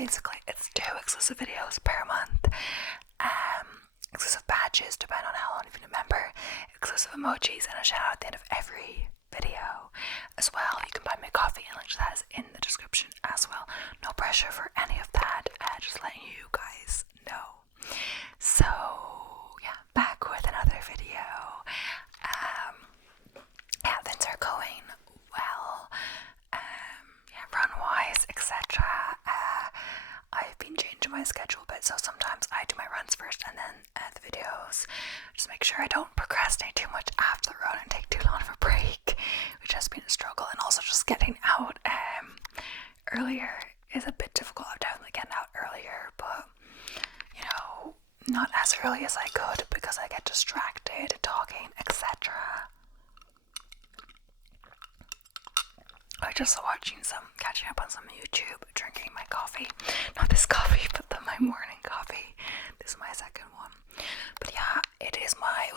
basically it's 2 exclusive videos per month, exclusive badges depending on how long you've been a member, exclusive emojis, and a shout out at the end of every video as well. You can buy me a coffee, and like that is in the description as well. No pressure for any of that, just letting you guys know. So yeah, back with another video. Yeah, things are going well, run wise, etc. I've been changing my schedule a bit, so sometimes I do my runs first and then the videos. Just make sure I don't procrastinate too much after the run and take too long of a break, which has been a struggle. And also just getting out earlier is a bit difficult. I'm definitely getting out earlier, but you know, not as early as I could because I get distracted talking, etc. I just catching up on some YouTube, drinking my coffee. Not this coffee, but my morning coffee. This is my second one. But yeah, it was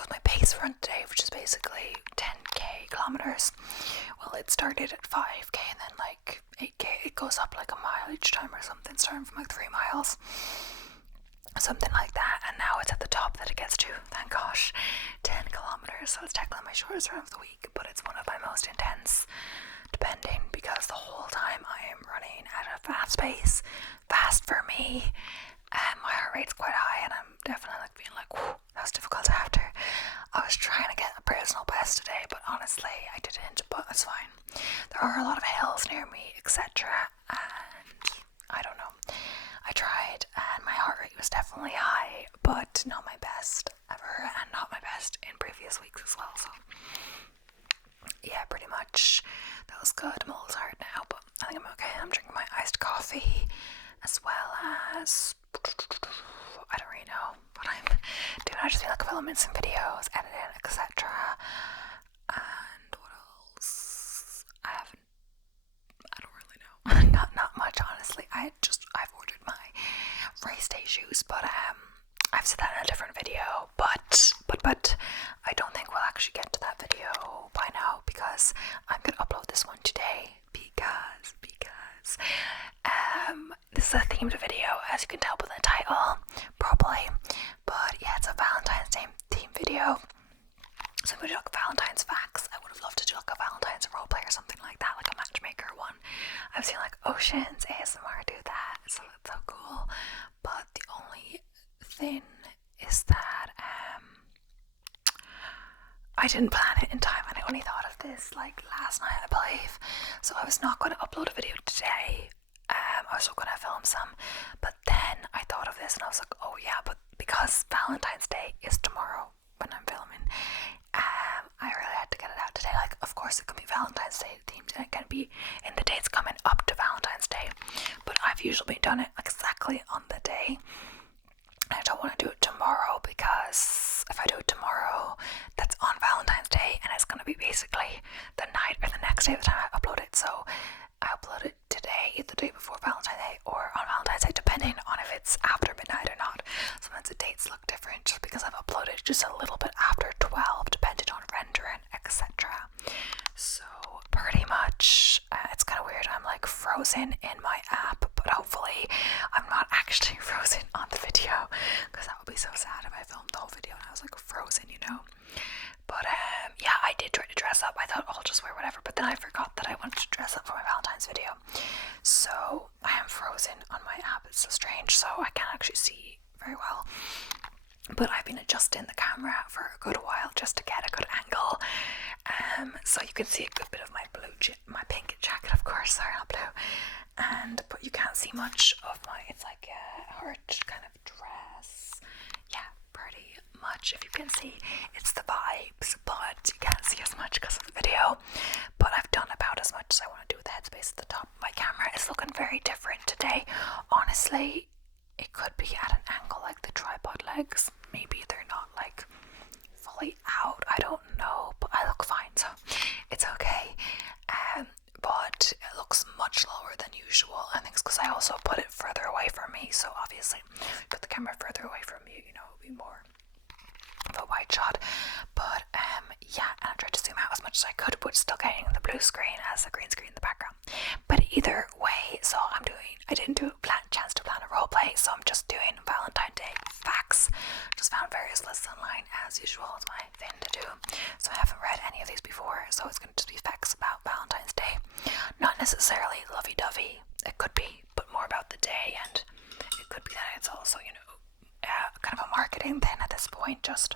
my pace run today, which is basically 10k kilometers. Well, it started at 5k and then like 8k. It goes up like a mile each time or something, starting from like 3 miles. Something like that, and now it's at the top that it gets to, thank gosh, 10 kilometers. So it's technically my shortest run of the week, but it's one of my most intense, depending, because the whole time I am running at a fast pace. Fast for me, and my heart rate's quite high, and I'm definitely like being like, whew, that was difficult after. I was trying to get a personal best today, but honestly I didn't, but it's fine. There are a lot of hills near me, etc., and I don't know. I tried, and my heart rate was definitely high, but not my best ever, and not my best in previous weeks as well. So yeah, pretty much that was good. I'm a little tired now, but I think I'm okay. I'm drinking my iced coffee, as well as I don't really know what I'm doing. I just feel like filming some videos, editing, etc. And what else? I don't really know. not much, honestly. I've ordered my race day shoes, but I've said that in a different video, but I don't think we'll actually get to that video by now, because I'm gonna upload this one today because this is a themed video, as you can tell by the title, probably. But yeah, it's a Valentine's Day theme video. So I'm going to do like Valentine's facts. I would have loved to do like a Valentine's roleplay or something like that, like a matchmaker one. I've seen like Oceans ASMR do that, so it's so cool. But the only thing is that I didn't plan it in time, and I only thought of this like last night, I believe. So I was not going to upload a video today. I was still going to film some, but then I thought of this and I was like, oh yeah, but because Valentine's Day is tomorrow when I'm filming, I really had to get it out today. Like, of course it can be Valentine's Day themed, and it can be in the dates coming up to Valentine's Day, but I've usually done it exactly on the day. I don't want to do it tomorrow, because if I do it tomorrow, that's on Valentine's Day, and it's going to be basically the night or the next day of the time I upload it. So I upload it today, the day before Valentine's Day, or on Valentine's Day, depending on if it's after midnight or not. Sometimes the dates look different just because I've uploaded just a little bit after 12, depending on rendering, etc. So pretty much, it's kind of weird. I'm like frozen in my app, but hopefully I'm not actually frozen on the video, because that would be so sad if I filmed the whole video and I was like frozen, you know. But yeah, I did try to dress up. I thought I'll just wear whatever, but then I forgot that I wanted to dress up for my Valentine's video. So I am frozen on my app. It's so strange, so I can't actually see very well. But I've been adjusting the camera for a good while just to get a good angle. So you can see a good bit of my my pink jacket, of course. Sorry, not blue. But you can't see much of it's like a heart kind of dress. Yeah, pretty much. If you can see, it's the vibes, but you can't see as much because of the video. But I've done about as much as I want to do with the headspace at the top. My camera is looking very different today. Honestly, it could be at an angle like the tripod legs. Maybe they're not like fully out. I don't know, but I look fine, so it's okay. But it looks much lower than usual. I think it's because I also put it further away from me. So obviously, put the camera further away from you, you know, it'll be more of a wide shot. But yeah, and I tried to zoom out as much as I could, but still getting the blue screen as the green screen in the background. But either way, so I didn't do a chance to necessarily lovey-dovey. It could be, but more about the day, and it could be that it's also, you know, kind of a marketing thing at this point, just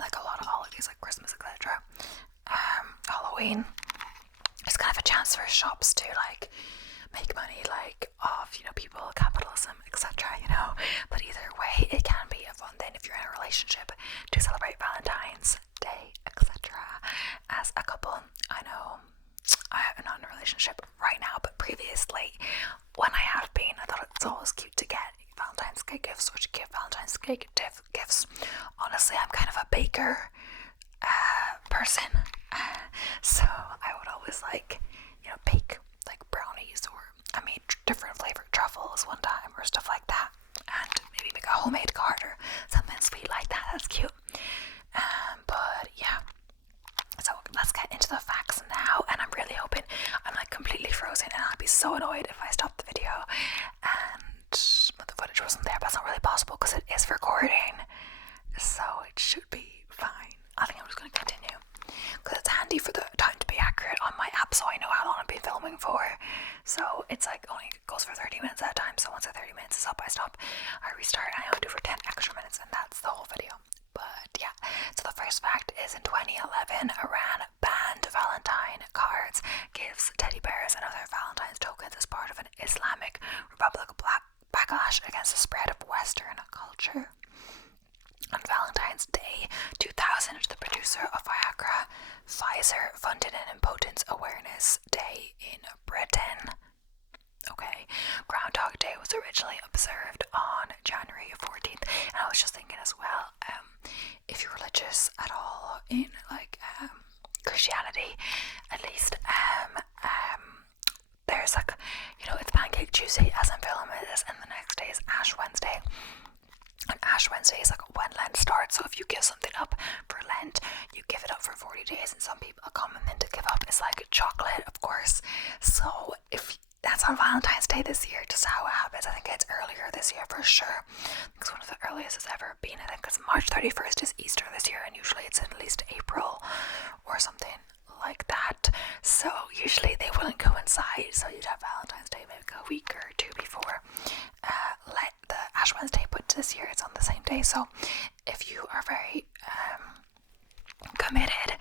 like a lot of holidays like Christmas, etc. Halloween is kind of a chance for shops to like make money, like off, you know, people, capitalism, etc., you know. But either way, it can be a fun thing if you're in a relationship to celebrate Valentine's Day, etc. As a couple, I know I'm not in a relationship right now, but previously when I have been, I thought it's always cute to get Valentine's Day gifts or to give Valentine's Day gifts. Honestly, I'm kind of a baker person, so I would always like, you know, bake like brownies, or I made different flavored truffles one time or stuff like that, and maybe make a homemade card or something sweet like that. That's cute. But yeah, so let's get into the facts now, and I'm really hoping I'm like completely frozen, and I'd be so annoyed if I stopped the video and the footage wasn't there, but that's not really possible because it is recording, so it should be fine. I think I'm just going to continue because it's handy for the time to be accurate on my app, so I know how long I've been filming for. So it's like only goes for 30 minutes at a time, so once the 30 minutes is up, I stop, I restart, and I only do for 10 extra minutes, and that's the whole video. But yeah, so the first fact is in 2011, Iran banned Valentine cards, gifts, teddy bears, and other Valentine's tokens as part of an Islamic Republic backlash against the spread of Western culture. On Valentine's Day 2000, the producer of Viagra, Pfizer, funded an impotence awareness day in Britain. Okay, Groundhog Day was originally observed on January 14th, and I was just thinking as well, if you're religious at all in like Christianity, at least, there's like, you know, it's Pancake Tuesday as I'm filming this, and the next day is Ash Wednesday. And Ash Wednesday is like when Lent starts, so if you give something up for Lent, you give it up for 40 days, and some people, a common thing to give up is like chocolate, of course. So if that's on Valentine's Day this year, just how it happens. I think it's earlier this year for sure. It's one of the earliest it's ever been. I think because March 31st is Easter this year, and usually it's at least April or something like that. So usually they wouldn't coincide, so you'd have Valentine's Day maybe a week or two before the Ash Wednesday, but this year it's on the same day. So if you are very committed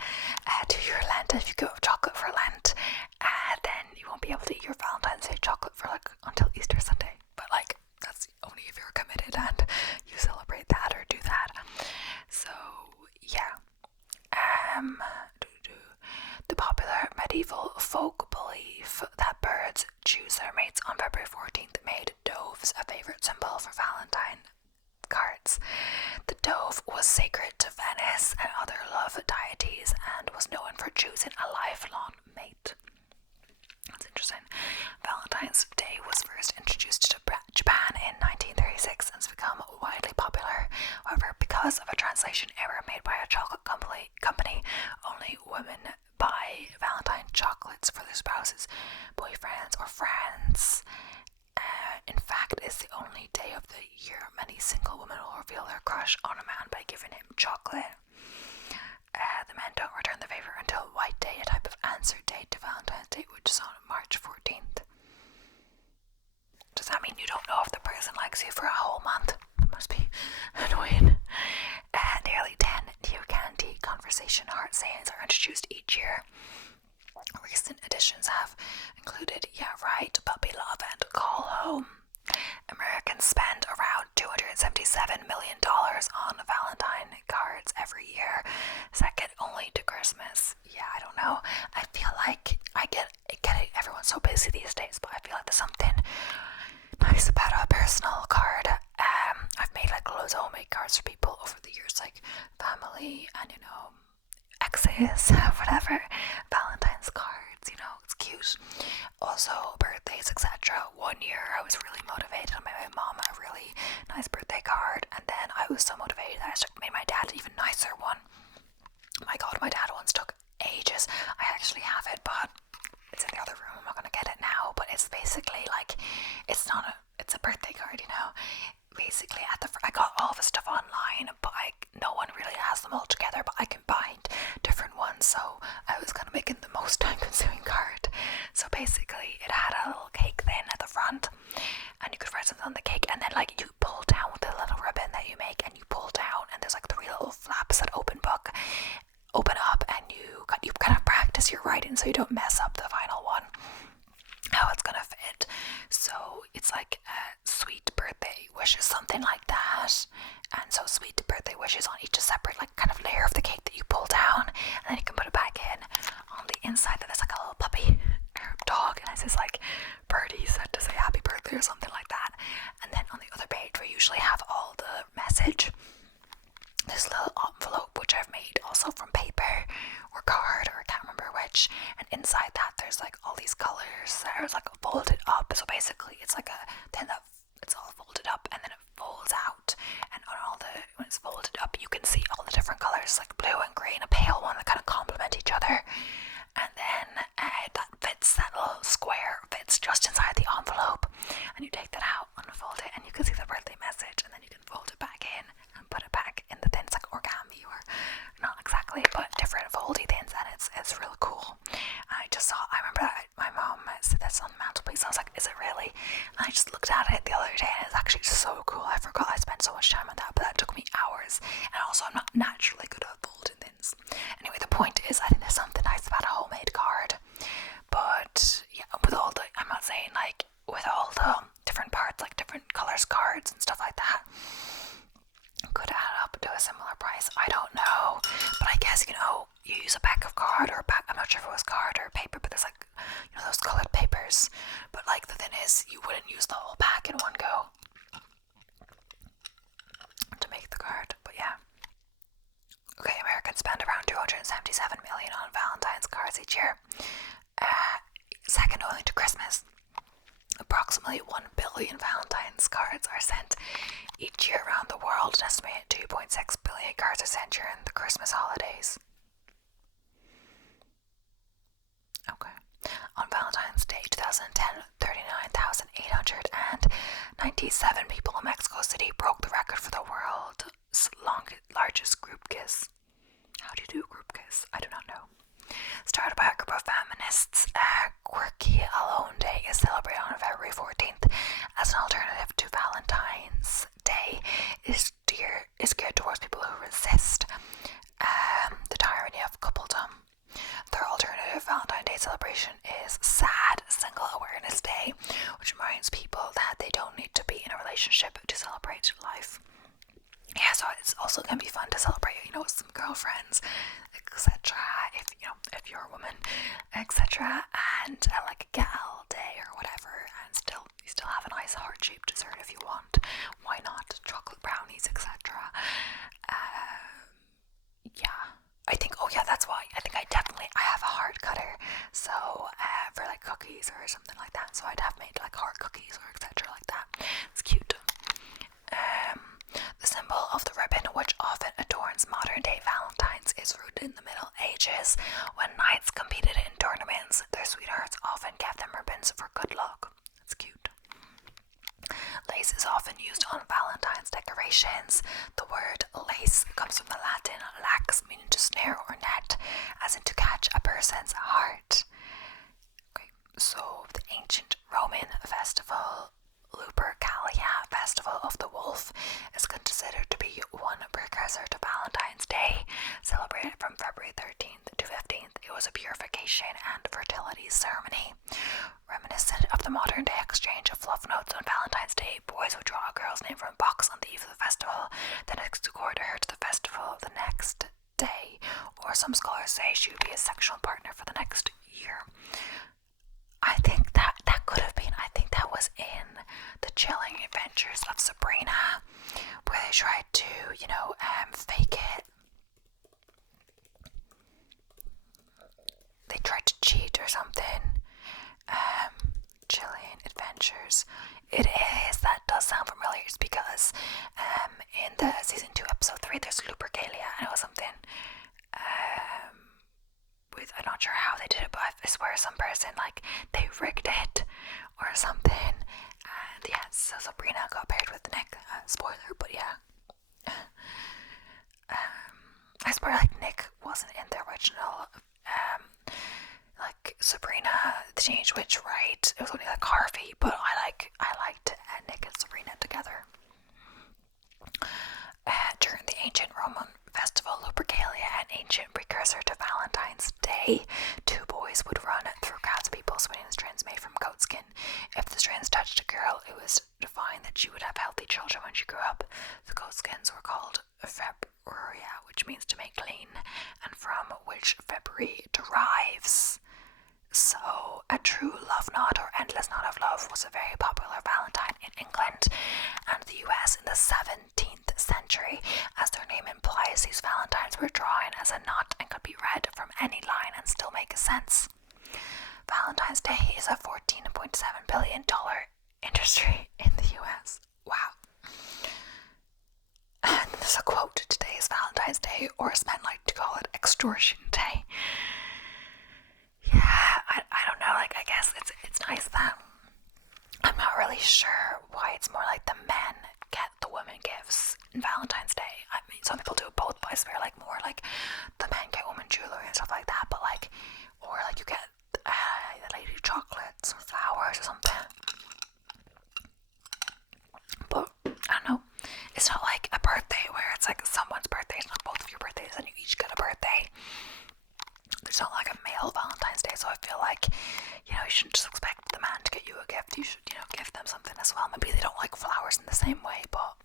to your Lent, if you give up chocolate for Lent, then you won't be able to eat your Valentine's Day chocolate for like until Easter Sunday. But like that's only if you're committed and you celebrate that or do that. So yeah, the popular medieval folk belief that birds choose their mates on February 14th made doves a favorite symbol for Valentine cards. The dove was sacred to Venus and other love deities and was known for choosing a lifelong mate. That's interesting. Valentine's Day was first introduced to Japan in 1936 and has become widely popular. However, because of a translation error made by a chocolate company, only women buy Valentine chocolates for their spouses, boyfriends, or friends. In fact, it's the only day of the year many single women will reveal their crush on a man by giving him chocolate. The men don't return the favor until White Day, a type of answer date to Valentine's Day, which is on March 14th. Does that mean you don't know if the person likes you for a whole month? That must be annoying. Nearly 10 new candy conversation heart sayings are introduced each year. Recent additions have included Yeah Right, Puppy Love, and Call Home. Americans spend around $277 million on Valentine cards every year, second only to Christmas. Yeah, I don't know. I feel like I get it. Everyone's so busy these days, but I feel like there's something nice about a personal card. I've made like loads of homemade cards for people over the years, like family and, you know, exes, whatever. Valentine's cards, you know, it's cute. Also birthdays, etc. One year I was really motivated. I made my mom a really nice birthday card, and then I was so motivated that I made my dad an even nicer one. My god, my dad once took ages. I actually have it, but it's in the other room. I'm not gonna get it now, but it's basically like, it's a birthday card, you know. Basically I got all of the stuff online, but no one really has them all together, but I combined different ones, so I was kind of making the most writing so you don't mess up the final one, how it's gonna fit. So it's like sweet birthday wishes, something like that. And so sweet birthday wishes on each a separate like kind of layer of the cake that you pull down, and then you can put it back in. On the inside that there's like a little puppy or dog, and it says like birdie said to say happy birthday or something like that. And then on the other page we usually have all the message, this little envelope which I've made also from paper or card, or I can't remember which, and inside that there's like all these colors that are like folded up. So basically it's like a thing that it's all folded up and then it folds out, and on all the, when it's folded up you can see all the different colors like blue and green, a pale one that kind of complement each other. And then that fits, that little square fits just inside the envelope, and you take that out, unfold it, and you can see the birthday message, and then you can fold it back in and put it back in the thing. It's like origami, or not exactly, but different foldy things, and it's really cool. I remember that my mom said this on the mantelpiece. I was like, is it really? And I just looked at it the other day, and it's actually so cool. I forgot I spent so much time on that, but that took me hours, and also I'm not naturally good at folding things. Anyway, the point is, I think there's something nice about a homemade card. But yeah, with all the, I'm not saying like with all the different parts, like different colors cards and stuff like that, could add up to a similar price. I don't know, but I guess, you know, you use a pack of card or a pack, I'm not sure if it was card or paper, but there's like, you know, those colored papers. But like the thing is, you wouldn't use the whole pack in one go to make the card. But yeah. Okay, Americans spend around 277 million on Valentine's cards each year, second only to Christmas. Approximately 1 billion Valentine's cards are sent each year around the world. An estimated 2.6 billion cards are sent during the Christmas holidays. Okay. On Valentine's Day 2010, 39,897 people in Mexico City broke the record for the world's largest group kiss. How do you do a group kiss? I do not know. Started by a group of feminists, Quirky Alone Day is celebrated on February 14th as an alternative to Valentine's Day. Is geared towards people who resist the tyranny of coupledom. Their alternative Valentine's Day celebration is Sad Single Awareness Day, which reminds people that they don't need to be in a relationship to celebrate life. Yeah, so it's also gonna be fun to celebrate, you know, with some girlfriends, etc. If you're a woman, etc. And like a gal day or whatever, and you still have a nice heart-shaped dessert if you want. Why not? Chocolate brownies, etc. Yeah, I think. Oh yeah, that's why. I think I have a heart cutter. So for like cookies or something like that. So I'd have made like heart cookies or etc. like that. It's cute. The symbol of the ribbon, which often adorns modern-day Valentines, is rooted in the Middle Ages, when knights competed in tournaments. Their sweethearts often gave them ribbons for good luck. That's cute. Lace is often used on Valentine's decorations. The word lace comes from the Latin lax, meaning to snare or net, as in to catch a person's heart. Okay, so the ancient Roman festival, Lupercalia, Festival of the Wolf, is considered to be one precursor to Valentine's Day. Celebrated from February 13th to 15th, it was a purification and fertility ceremony. Reminiscent of the modern day exchange of love notes on Valentine's Day, boys would draw a girl's name from a box on the eve of the festival, then escort her to the festival the next day, or some scholars say she would be a sexual partner for the next year. I think that could have been, I think that was in The Chilling Adventures of Sabrina, where they tried to, fake it. They tried to cheat or something. Chilling Adventures. It is, that does sound familiar. It's because in the season 2 episode 3 there's Lupercalia, and it was something I'm not sure how they did it, but I swear some person, like, they rigged it or something, and yeah, so Sabrina got paired with Nick. Spoiler, but yeah. I swear, like, Nick wasn't in the original, like, Sabrina the Teenage Witch, right? It was only like Harvey, but I liked Nick and Sabrina together. During the ancient Roman festival Lupercalia, an ancient precursor to Valentine's Day, two boys toys would run through crowds of people sweating the strains made from goat skin. If the strains touched a girl, it was defined that she would have healthy children when she grew up. The goat skins were called Februaria, which means to make clean, and from which February derives. So, a true love knot or endless knot of love was a very popular Valentine in England and the US in the 17th century. As their name implies, these Valentines were drawn as a knot and could be read from any line and still make sense. Valentine's Day is a $14.7 billion industry in the US. Wow. And there's a quote: "Today is Valentine's Day," or as men like to call it, extortion day. Yeah, I don't know, like, I guess it's nice that I'm not really sure why it's more like the men get the women gifts in Valentine's Day. I mean, some people do it both, but I swear, like, more like the men get women jewelry and stuff like that, but like, or like you get the lady chocolates or flowers or something. But I don't know, it's not like a birthday where it's like someone's birthday, it's not both of your birthdays and you each get a birthday. There's not like a male Valentine's Day, so I feel like, you know, you shouldn't just expect the man to get you a gift. You should, you know, give them something as well. Maybe they don't like flowers in the same way, but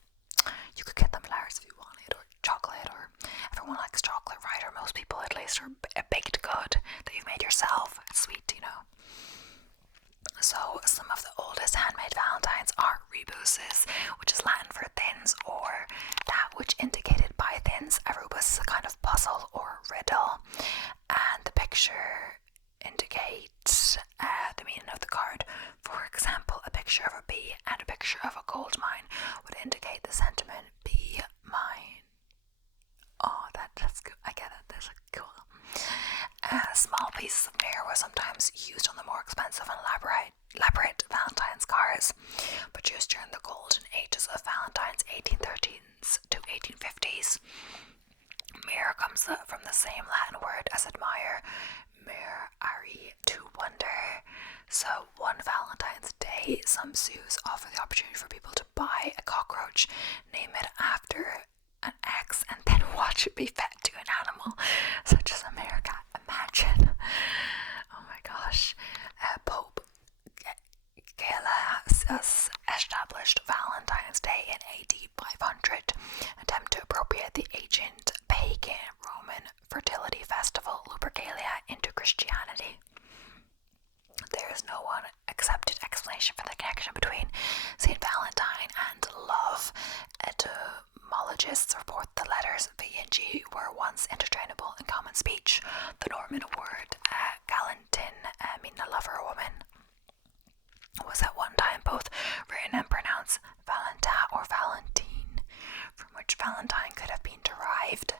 you could get them flowers if you wanted, or chocolate, or everyone likes chocolate, right? Or most people at least, or a baked good that you've made yourself. It's sweet, you know. So some of the oldest handmade Valentines are rebuses, which is Latin for thins, or that which indicated by thins. A rebus is a kind of puzzle or riddle, and the picture indicates the meaning of the card. For example, a picture of a bee and a picture of a gold mine would indicate the sentiment, "Be mine." Oh, that's good. I get it. That's cool. Small pieces of mirror were sometimes used on the more expensive and elaborate Valentine's cards, produced during the golden ages of Valentine's 1813s to 1850s. Mirror comes from the same Latin word as admire, mirari, to wonder. So one Valentine's Day, some zoos offer the opportunity for people to buy a cockroach, name it after an X, and then watch it be fed to an animal such as a meerkat. Imagine. Oh my gosh. Pope Gelasius established Valentine's Day in AD 500, attempt to appropriate the ancient pagan Roman fertility festival Lupercalia into Christianity. There is no one accepted explanation for the connection between St. Valentine and love. Etymologists report the letters V and G were once interchangeable in common speech. The Norman word Valentine, meaning a lover or woman, was at one time both written and pronounced Valenta or Valentine, from which Valentine could have been derived.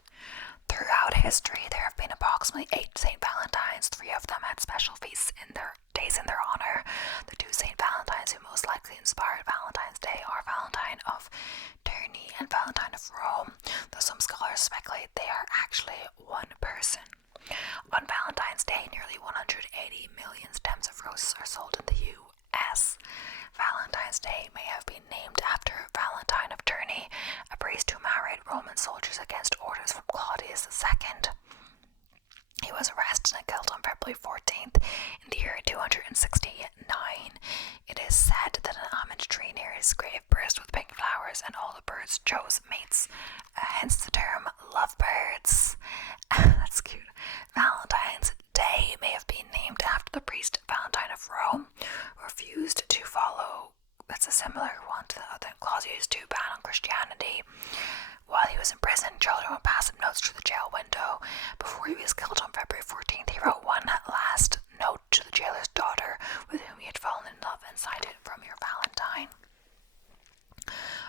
Throughout history, there have been approximately 8 St. Valentines. 3 of them had special feasts in their days in their honor. The 2 St. Valentines who most likely inspired Valentine's Day are Valentine of Terni and Valentine of Rome, though some scholars speculate they are actually one person. On Valentine's Day, nearly 180 million stems of roses are sold in the U.S. Valentine's Day may have been named after Valentine of Terni, a priest who married Roman soldiers against orders from Claudius II. He was arrested and killed on February 14th in the year 269. It is said that an almond tree near his grave burst with pink flowers and all the birds chose mates, hence the term lovebirds. That's cute. Valentine's Day may have been named after the priest Valentine of Rome, who refused to follow, that's a similar one to the Claudius II ban on Christianity. While he was in prison, children would pass him notes through the jail window. Before he was killed on February 14th, he wrote one last note to the jailer's daughter, with whom he had fallen in love, and signed it, "From your Valentine."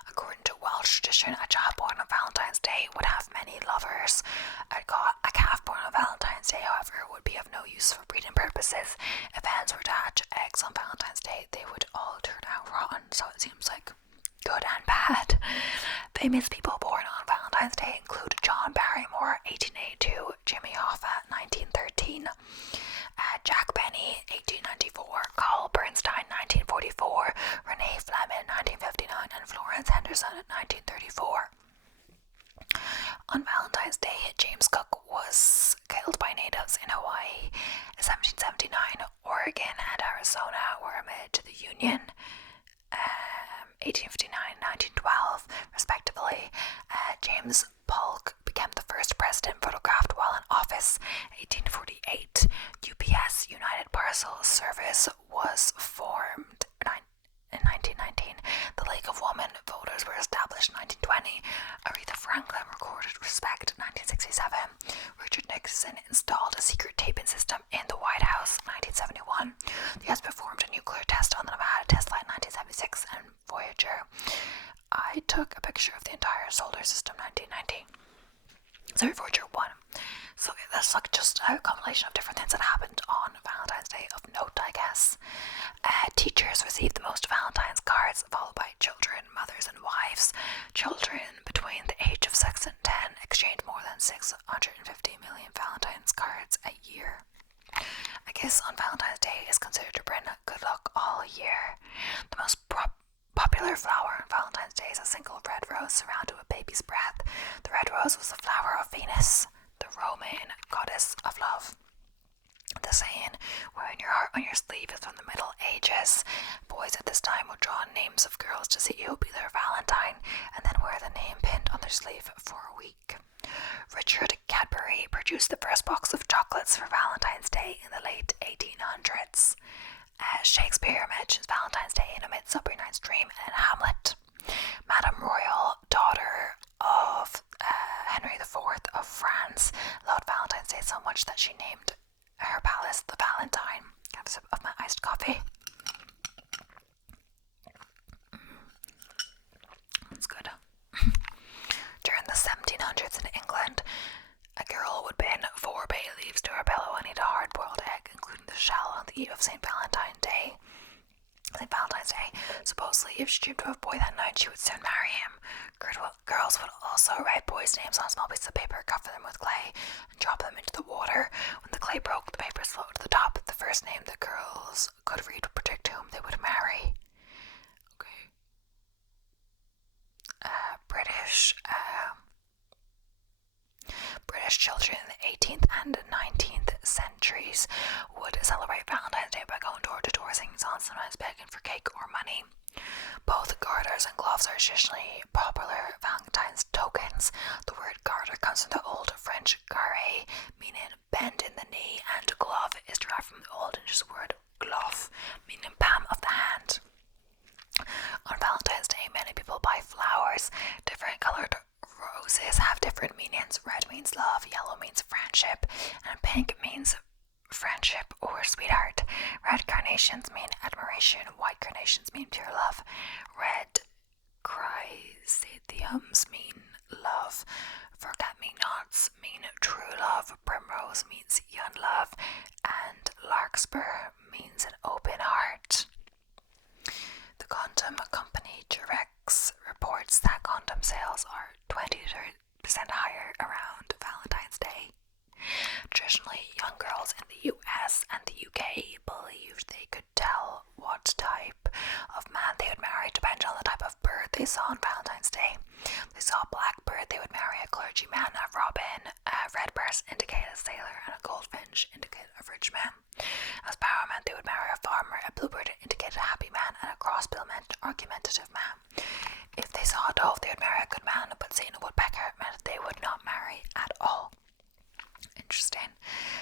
According to Welsh tradition, a child born on Valentine's Day would have many lovers. A calf born on Valentine's Day, however, would be of no use for breeding purposes. If hens were to hatch eggs on Valentine's Day, they would all turn out rotten, so it seems like good and bad. Famous people born on Valentine's Day include John Barrymore, 1882, Jimmy Hoffa, 1913, Jack Benny, 1894, Carl Bernstein, 1944, Renee Fleming, 1959, and Florence Henderson, 1934. On Valentine's Day, James Cook was killed by natives in Hawaii. In 1770, Universal Service was formed in 1919. The League of Women Voters were established in 1920. Aretha Franklin recorded Respect in 1967. Richard Nixon installed a secret taping system in the White House in 1971. The US performed a nuclear test on the Nevada test flight in 1976 and Voyager. I took a picture of the entire solar system 1990. Sorry, Voyager 1. So that's like just a compilation of different things that happened on Valentine's Day of note, I guess. Teachers received the most Valentine's cards, followed by children, mothers and wives. Children between the age of 6 and 10 exchanged more than 650 million Valentine's cards a year. I guess on Valentine's Day is considered to bring good luck all year. The most popular flower on Valentine's Day is a single red rose surrounded with baby's breath. The red rose was the flower of Venus, the Roman goddess of love. The saying, wearing your heart on your sleeve, is from the Middle Ages. Boys at this time would draw names of girls to see who would be their Valentine, and then wear the name pinned on their sleeve for a week. Richard Cadbury produced the first box of chocolates for Valentine's Day in the late 1800s. Shakespeare mentions Valentine's Day in A Midsummer Night's Dream and in Hamlet. Madame Royal, daughter of Henry IV of France, loved Valentine's Day so much that she named her palace the Valentine. Have a sip of my iced coffee. It's good. During the 1700s in England, a girl would pin 4 bay leaves to her pillow and eat a hard-boiled egg, including the shell, on the eve of St. Valentine's Day. Supposedly, if she dreamed of a boy that night, she would soon marry him. Girls would also write boys' names on small pieces of paper, cover them with clay, and drop them into the water. When the clay broke, the papers floated to the top. The first name the girls could read would predict whom they would marry. Okay. British children in the 18th and 19th centuries would celebrate Valentine's Day by going door to door singing songs, sometimes begging for cake or money. Both garters and gloves are traditionally popular Valentine's tokens. The word garter comes from the old French garre, meaning bend in the knee, and glove is derived from the old English word glove, meaning palm of the hand. On Valentine's Day, many people buy flowers. Different colored roses have different meanings. Red means love, yellow means friendship, and pink means friendship or sweetheart. Red carnations mean admiration, white carnations mean pure love. Red chrysanthemums mean love. Forget-me-nots mean true love. Primrose means young love, and larkspur means an open heart. The condom company Durex reports that condom sales are 20 to 30% higher around Valentine's Day. Traditionally, young girls in the US and the UK believed they could tell what type of man they would marry depending on the type of bird they saw on Valentine's Day. If they saw a blackbird, they would marry a clergyman. A robin, a redbreast indicated a sailor, and a goldfinch indicated a rich man. A sparrow meant they would marry a farmer. A bluebird indicated a happy man, and a crossbill meant argumentative man. If they saw a dove, they would marry a good man, but seeing a woodpecker meant they would not marry at all. Interesting.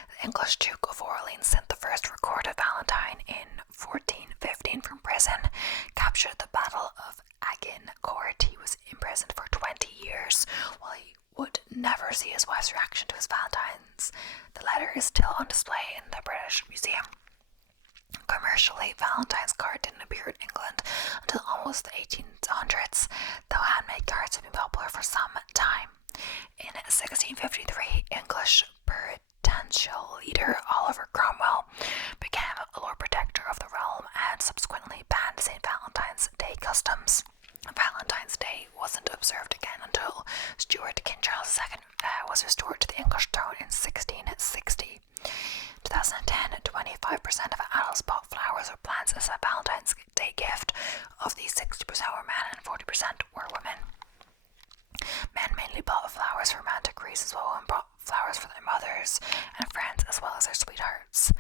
The English Duke of Orleans sent the first recorded Valentine in 1415 from prison. Captured at the Battle of Agincourt, he was imprisoned for 20 years. While he would never see his wife's reaction to his Valentines, the letter is still on display in the British Museum. Commercially, Valentine's card didn't appear in England until almost the 1800s, though handmade cards have been popular for some time. In 1653, English Puritan leader Oliver Cromwell became Lord Protector of the realm and subsequently banned St. Valentine's Day customs. Valentine's Day wasn't observed again until Stuart King Charles II was restored to the English throne in 1660. 2010, 25% of adults bought flowers or plants as a Valentine's Day gift. Of these, 60% were men and 40% were women. Men mainly bought flowers for romantic reasons, while women bought flowers for their mothers and friends as well as their sweethearts.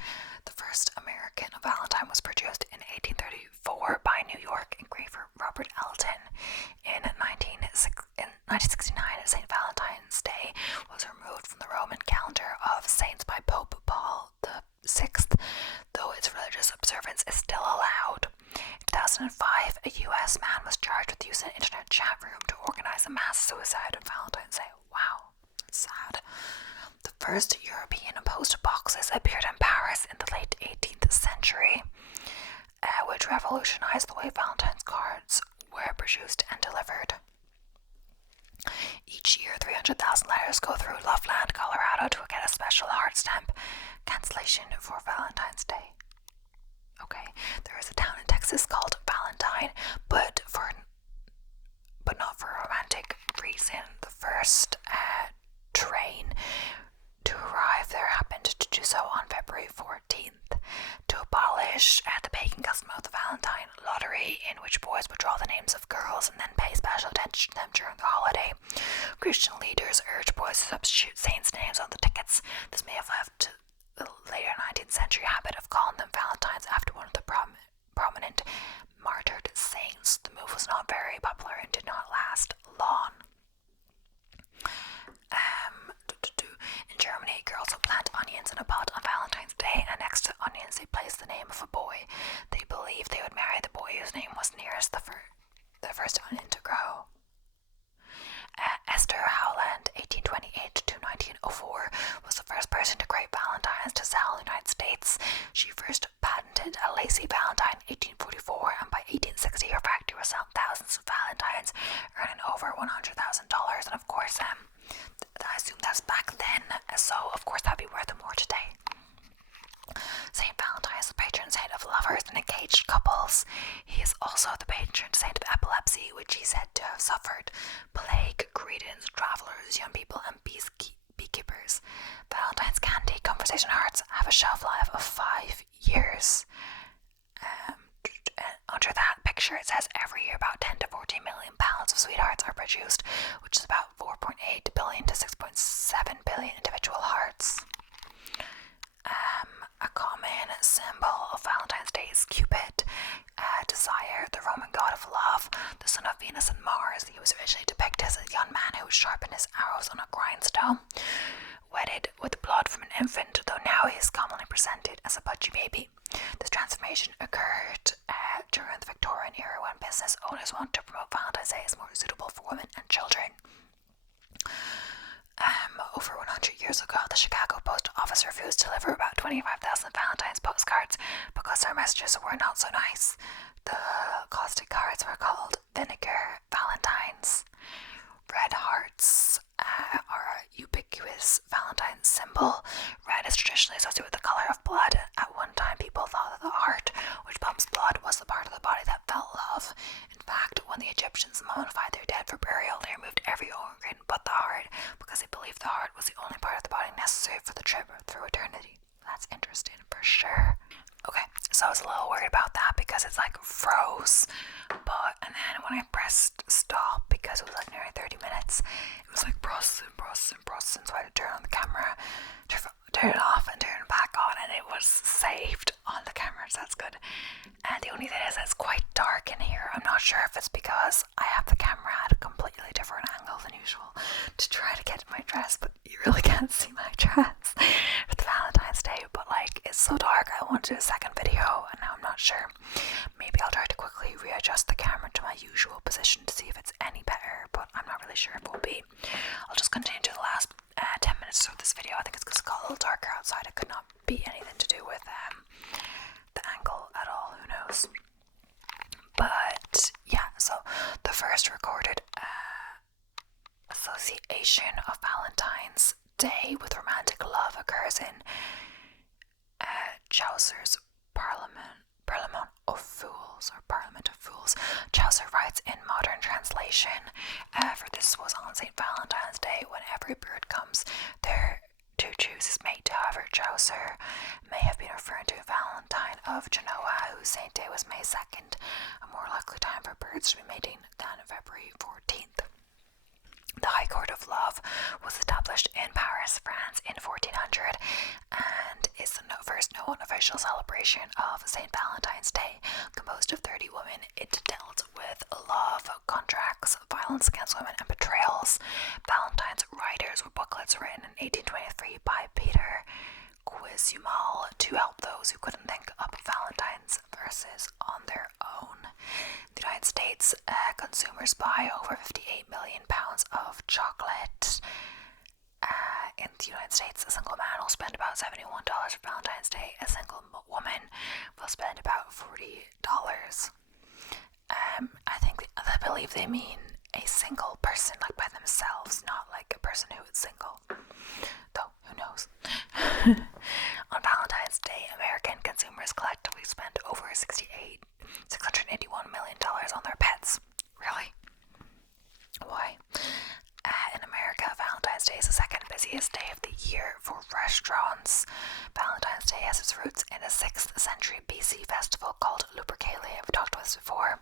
revolutionized the way Valentine's cards were produced and delivered. Each year, 300,000 letters go through Loveland, Colorado to get a special heart stamp cancellation for Valentine's Day. Okay, there is a town in Texas called Valentine, but not for a romantic reason. The first train to arrive there happened to do so on February 14th to abolish the pagan custom of the Valentine lottery, in which boys would draw the names of girls and then pay special attention to them during the holiday. Christian leaders urged boys to substitute saints' names on the tickets. This may have left the later 19th century habit of calling them Valentines after one of the prominent martyred saints. The move was not very popular and did not last long. In Germany, girls would plant onions in a pot on Valentine's Day, and next to onions they placed the name of a boy. They believed they would marry the boy whose name was nearest the first onion to grow. Esther Howland, 1828 to 1904, was the first person to create valentines to sell in the United States. She first patented a lacy valentine in 1844, and by 1860 her factory was selling thousands of valentines, earning over $100,000. And of course, I assume that's back then, so of course that'd be worth more today. Saint Valentine is the patron saint of lovers and engaged couples. He is also the patron saint of epilepsy, which he said to have suffered, plague, greetings, travelers, young people, and beekeepers. Valentine's candy, conversation hearts, have a shelf life of 5 years. Under that picture it says every year about 10 to 14 million pounds of sweethearts are produced, which is about 4.8 billion to 6.7 billion individual hearts. A common symbol of Valentine's Day is Cupid, Desire, the Roman god of love, the son of Venus and Mars. He was originally depicted as a young man who would sharpen his arrows on a grindstone, wedded with blood from an infant, though now he is commonly presented as a pudgy baby. This transformation occurred during the Victorian era, when business owners wanted to promote Valentine's Day as more suitable for women and children. Over 100 years ago, the Chicago Post Office refused to deliver about 25,000 Valentine's postcards because their messages were not so nice. The caustic cards were called Vinegar Valentines. Red hearts are a ubiquitous Valentine's symbol. Red is traditionally associated with the color of blood. At one time, people thought that the heart, which pumps blood, was the part of the body that felt love. In fact, when the Egyptians mummified their dead for burial, they removed every organ but the heart, because they believed the heart was the only part of the body necessary for the trip through eternity. That's interesting for sure. Okay, so I was a little worried about that because it's like froze, and then when I pressed stop, because it was like nearly 30 minutes, it was like processing, so I had to turn on the camera, turn it off and turn it back on, and it was saved on the camera, so that's good. And the only thing is it's quite dark in here. I'm not sure if it's because I have the camera at a completely different angle than usual to try to get to my dress, but you really can't see my dress for the Valentine's Day, but like it's so dark. I want to do a second video and now I'm not sure. Maybe I'll try to quickly readjust the camera to my usual position to see if it's any better, but I'm not really sure if it will be. I'll just continue to the last 10 minutes of this video. I think it's because it got a little darker outside. It could not be anything to do with the angle at all, who knows. But yeah, so the first recorded association of Valentine's Day with romantic love occurs in Chaucer's Parliament of Fools, or Parliament of Fools. Chaucer writes in modern translation, for this was on St. Valentine's Day, when every bird comes there to choose his mate. However, Chaucer may have been referring to Valentine of Genoa, whose saint day was May 2nd, a more likely time for birds to be mating than February 14th. The High Court of Love was established in Paris, France in 1400 and is the first known official celebration of St. Valentine's Day. Composed of 30 women, it dealt with love, contracts, violence against women, and betrayals. Valentine's Riders were booklets written in 1823 by Peter Quizumol to help those who couldn't think up Valentine's verses on their own. The United States consumers buy over 58 million pounds of chocolate in the United States, a single man will spend about $71 for Valentine's Day. A single woman will spend about $40. I believe they mean a single person, like by themselves, not like a person who is single. Though, who knows? On Valentine's Day, American consumers collectively spent over $681 million on their pets. Really? Why? In America, Valentine's Day is the second busiest day of the year for restaurants. Valentine's Day has its roots in a 6th century BC festival called Lupercalia. I've talked about this before.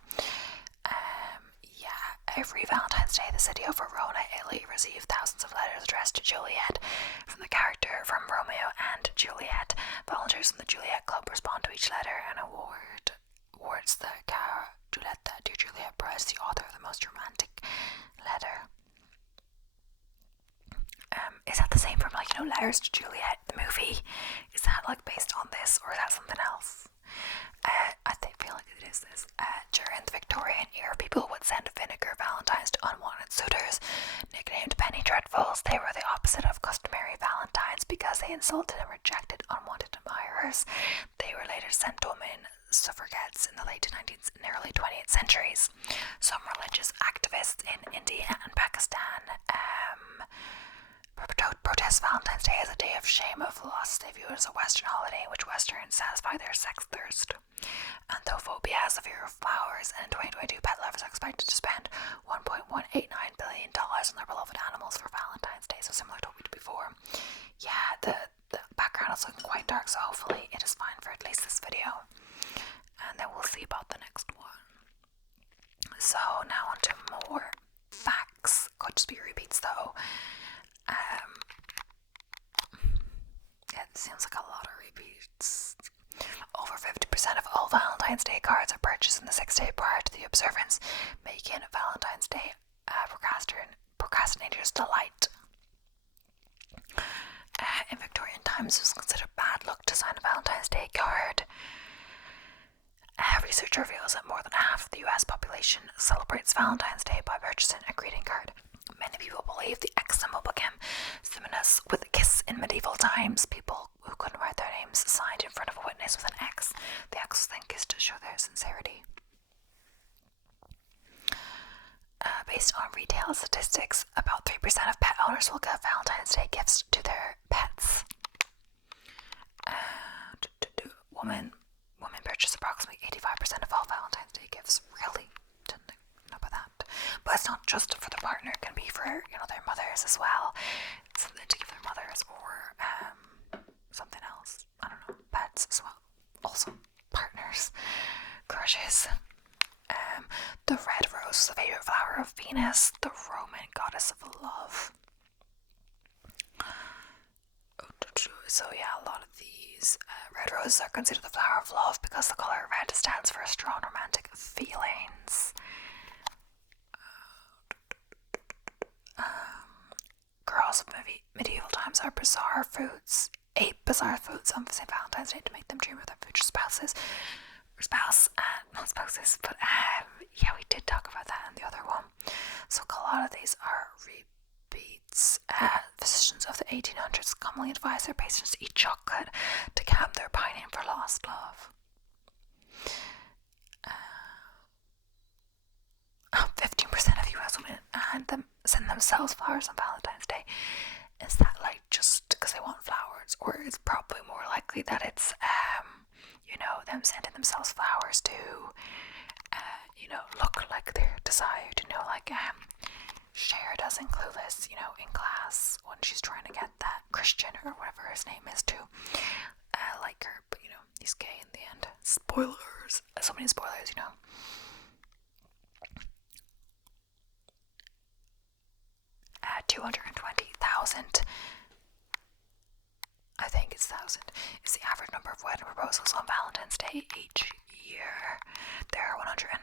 Every Valentine's Day, the city of Verona, Italy, received thousands of letters addressed to Juliet. From the character from Romeo and Juliet, volunteers from the Juliet Club respond to each letter and awards the Giulietta, Dear Juliet Prize, the author of the most romantic letter. Is that the same from, like, Letters to Juliet, the movie? Is that, like, based on this, or is that something else? Feel like it is this. During the Victorian era, people would send vinegar valentines to unwanted suitors. Nicknamed penny dreadfuls, they were the opposite of customary valentines because they insulted and rejected unwanted admirers. They were later sent to women suffragettes in the late 19th and early 20th centuries. Some religious activists in India and Pakistan protest Valentine's Day as a day of shame of loss. They view it as a Western holiday in which Westerns satisfy their sex thirst. Anthophobia has a fear of flowers, and in 2022, pet lovers are expected to spend $1.189 billion on their beloved animals for Valentine's Day, so similar to what we did before. Yeah, the background is looking quite dark, so hopefully it is fine for at least this video. And then we'll see about the next one. So now on to more facts. Could just be repeats though. It seems like a lot of repeats. Over 50% of all Valentine's Day cards are purchased in the 6 days prior to the observance, making Valentine's Day procrastinators' delight. In Victorian times, it was considered bad luck to sign a Valentine's Day card. Research reveals that more than half of the US population celebrates Valentine's Day by purchasing a greeting card. Many people believe the X symbol became synonymous with a kiss in medieval times. People who couldn't write their names signed in front of a witness with an X. The X was then kissed to show their sincerity. Based on retail statistics, about 3% of pet owners will give Valentine's Day gifts to their pets. Women purchase approximately 85% of all Valentine's Day gifts. Really? Didn't know about that. But it's not just for the partner, it can be for, their mothers as well. Something to give their mothers, or something else. I don't know, pets as well. Also, partners, crushes. The red rose is the favorite flower of Venus, the Roman goddess of love. So yeah, a lot of these red roses are considered the flower of love because the color red stands for strong romantic feelings. Girls of medieval times are bizarre foods. 8 bizarre foods on St. Valentine's Day to make them dream of their future spouses. Not spouses, but yeah, we did talk about that in the other one. So a lot of these are repeats. Physicians of the 1800s commonly advised their patients to eat chocolate to calm their pining for lost love. 15% of US women send themselves flowers on Valentine's Day. Is that like just because they want flowers, or it's probably more likely that it's them sending themselves flowers to look like they're desired, like Cher does in Clueless, in class when she's trying to get that Christian or whatever his name is to like her, but he's gay in the end. Spoilers. So many spoilers, 220,000, I think it's 1,000, is the average number of wedding proposals on Valentine's Day each year. There are 119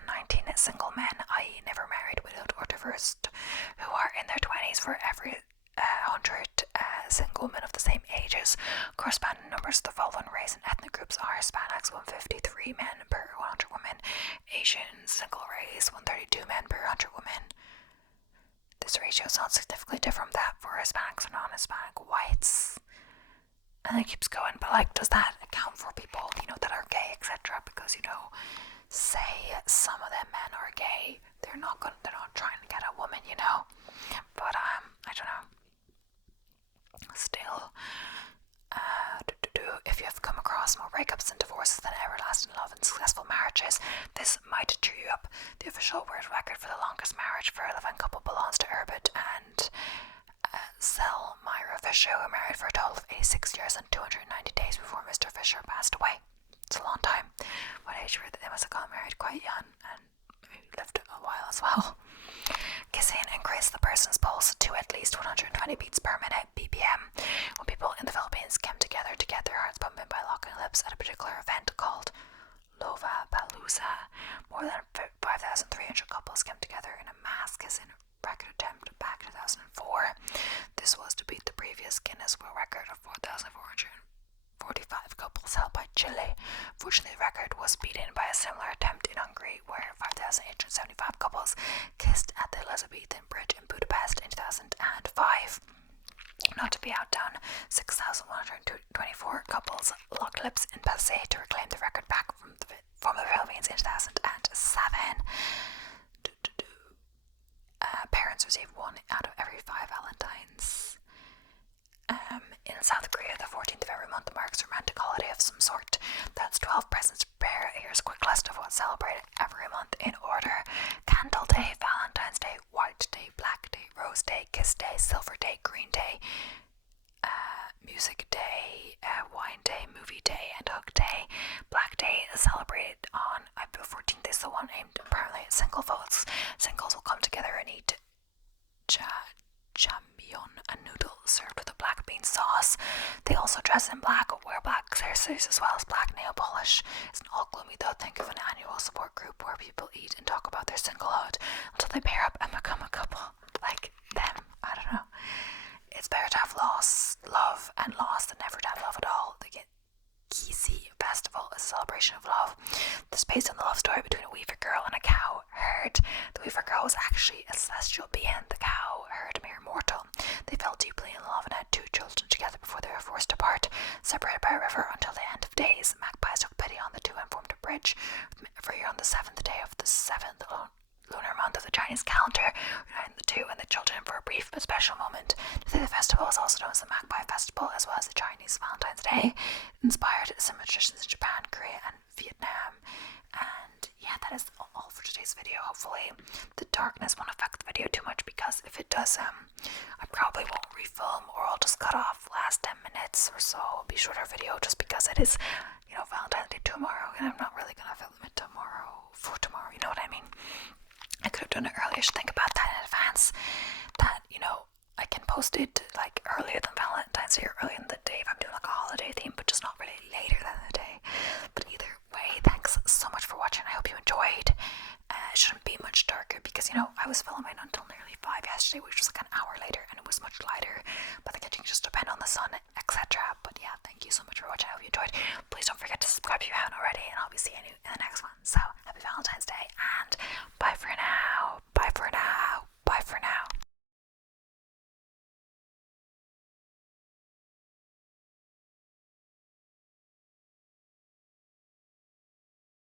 single men, i.e. never married, widowed, or divorced, who are in their 20s for every 100 single men of the same ages. Corresponding numbers of the following race and ethnic groups are: Hispanics 153 men per 100 women, Asian single race 132 men per 100 women. This the ratio is not significantly different from that for Hispanics or non-Hispanic whites. And it keeps going, but like, does that account for people, that are gay, etc.? Because, say some of them men are gay, they're not trying to get a woman, But I don't know. Still, if you have come across more breakups and divorces than everlasting love and successful marriages, this might cheer you up. The official world record for the longest marriage for a living couple belongs to Erbit and Myra Fisher, who married for a total of 86 years and 290 days before Mr. Fisher passed away. It's a long time. What age were they? Must have got married quite young and maybe lived a while as well. Kissing increased the person's pulse to at least 120 beats per minute (BPM). When people in the Philippines came together to get their hearts pumping by locking lips at a particular event called Lova Palooza, more than 5,300 couples came together in a mass kissing record attempt back in 2004. This was to beat the previous Guinness World Record of 4,445 couples held by Chile. Fortunately, the record was beaten by a similar attempt in Hungary, where 5,875 couples kissed at the Elizabethan Bridge in Budapest in 2005. Not to be outdone, 6,124 couples locked lips in Pasay to reclaim the record back from the Philippines in 2007. Parents receive 1 out of every 5 Valentines. In South Korea, the 14th of every month marks a romantic holiday of some sort. That's 12 presents per pair. Here's a quick list of what's celebrated every month in order: Candle Day, Valentine's Day, White Day, Black Day, Rose Day, Kiss Day, Silver Day, Green Day, Music Day, Wine Day, Movie Day, and Hug Day. Black Day is celebrated on April 14th. Is the one aimed apparently at single folks. Singles will come together and eat jambyeon, a noodle served with a black bean sauce. They also dress in black, wear black accessories as well as black nail polish. It's not all gloomy though. Think of an annual support group where people eat and talk about their singlehood until they pair up and become a couple like them. I don't know. It's better to have love and loss than never to have love at all. The Kisi Festival is a celebration of love. This is based on the love story between a weaver girl and a cow herd. The weaver girl was actually a celestial being, the cow herd a mere mortal. They fell deeply in love and had 2 children together before they were forced apart, separated by a river until the end of days. Magpies took pity on the 2 and formed a bridge. Every year on the 7th day of the 7th lunar month of the Chinese calendar, uniting the 2 and the children for a brief but special moment. Today, the festival is also known as the Magpie Festival, as well as the Chinese Valentine's Day. It inspired similar traditions in Japan, Korea, and Vietnam. And yeah, that is all for today's video. Hopefully, the darkness won't affect the video too much, because if it does, I probably won't refilm, or I'll just cut off last 10 minutes or so. It'll be a shorter video just because it is, Valentine's Day tomorrow, and I'm not really gonna film it for tomorrow. You know what I mean? I could have done it earlier. I should think about that in advance. That, I can post it like earlier than Valentine's Day or earlier in the day if I'm doing like a holiday theme, but just not really later than the day. But either way, thanks so much for watching. I hope you enjoyed. It shouldn't be much darker because, I was filming until nearly 5 yesterday, which was like an hour later, and it was much lighter. But the kitchen just depend on the sun, etc. But yeah, thank you so much for watching. I hope you enjoyed. Please don't forget to subscribe if you haven't already, and I'll be seeing you in the next